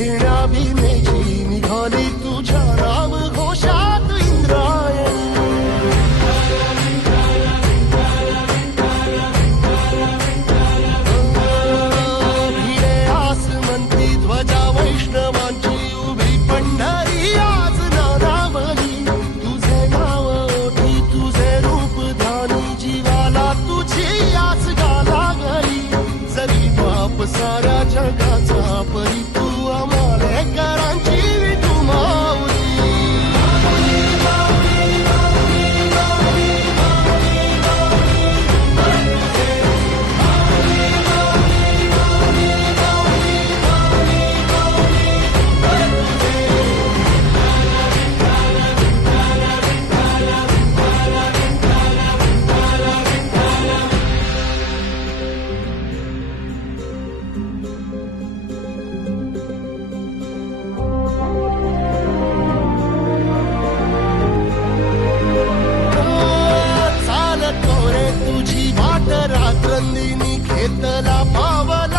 घेण्या भीमेची निघाली तुझ्या राम घोषात इंद्रायण ध्वजा वैष्णवांची उभी पंढरी आज नादावली तुझे नाव ओठी तुझे रूप धानी जीवाला तुझी आज गाला गरी जरी सारा जगाचा परी पावन